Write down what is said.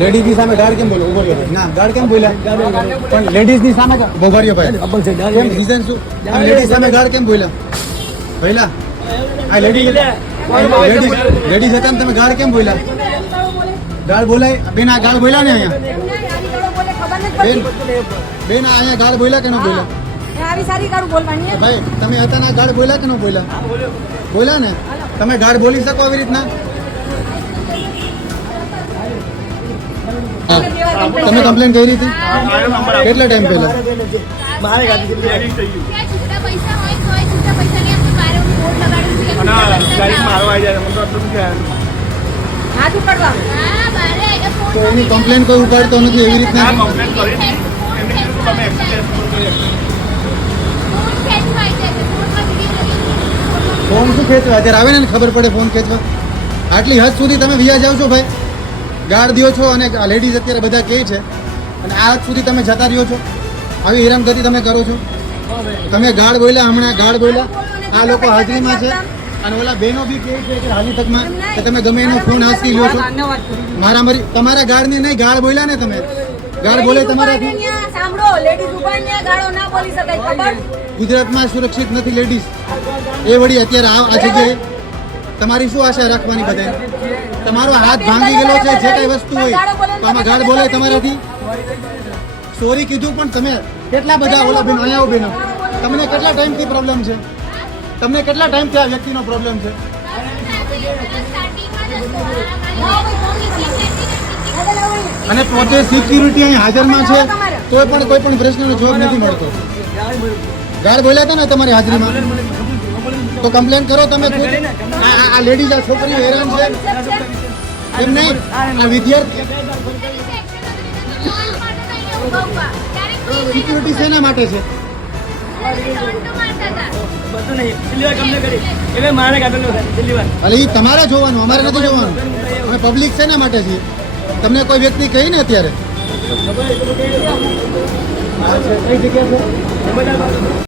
Ladies ની સામે guard કેમ બોલો? ઉભો રહ્યો ના, ગાર્ડ કેમ બોલ્યા? પણ લેડીઝ ની સામે ઉભો રહ્યો ભાઈ, કેમ રીઝન શું? લેડીઝ સામે ગાર્ડ કેમ બોલ્યા? પહેલા આ લેડીઝ હતા ને, તમે ગાર્ડ કેમ બોલ્યા? ગાર્ડ બોલાય બેન? આ ગાર્ડ બોલ્યા ને અહીંયા? બેન અહીંયા ગાર્ડ બોલ્યા કે ન બોલ્યા? આવી સારી ગાડું બોલવાની ભાઈ તમે હતા ના, ગાર્ડ બોલ્યા કે ન બોલ્યા? બોલ્યા ને. તમે ગાર્ડ બોલી શકો આવી રીતના? તમે કમ્પ્લેન કરી હતી કેટલા ટાઈમ પહેલા? તો એની કમ્પ્લેન કોઈ ઉપાડતો નથી એવી રીતના? ફોન શું ખેંચવા? અત્યારે આવે ને ખબર પડે ફોન ખેંચવા. આટલી હદ સુધી તમે વિયા જાવ છો ભાઈ, ગાર્ડ દો છો અને લેડીઝ અત્યારે બધા કહે છે અને આ હદ સુધી તમે જતા રહ્યો છો. આવી હેરાનગતિ તમે કરો છો. તમે ગાર્ડ બોલ્યા, હમણાં ગાર્ડ બોલ્યા, આ લોકો હાજરીમાં છે અને ઓલા બહેનો બી કહે છે કે હાલી તકમાં કે તમે ગમે એનો ફોન હાંસકી લ્યો છો. મારી તમારા ગાર્ડને નહીં, ગાર્ડ બોલ્યા ને તમે, ગાર્ડ બોલે તમારાથી. સાંભળો, લેડીઝ ઉપાડીને ગાળો ના બોલી શકાય, ખબર? ગુજરાતમાં સુરક્ષિત નથી લેડીઝ. એ વળી અત્યારે આ જગ્યાએ તમારી શું આશા રાખવાની? બધા તમારો હાથ ભાંગી ગયેલો છે, જે કઈ વસ્તુ હોય તો આમાં ગાર્ડ બોલે તમારાથી. સોરી કીધું પણ તમે કેટલા બધા ઓલા બેન અહીંયા બેનો, તમને કેટલા ટાઈમથી પ્રોબ્લેમ છે? તમને કેટલા ટાઈમથી આ વ્યક્તિનો પ્રોબ્લેમ છે? અને પોતે સિક્યુરિટી અહીં હાજરમાં છે તોય પણ કોઈ પણ પ્રશ્નનો જવાબ નથી મળતો. ગાર્ડ બોલ્યા હતા ને તમારી હાજરીમાં, તો કમ્પ્લેન કરો તમે. આ લેડીઝ, આ છોકરીઓ હેરાન છે એમ નહીં. આ વિદ્યાર્થી સિક્યુરિટી શેના માટે છે? અરે એ તમારે જોવાનું, અમારે નથી જોવાનું. અમે પબ્લિક શેના માટે છીએ? તમને કોઈ વ્યક્તિ કહી ને અત્યારે કઈ જગ્યા છે?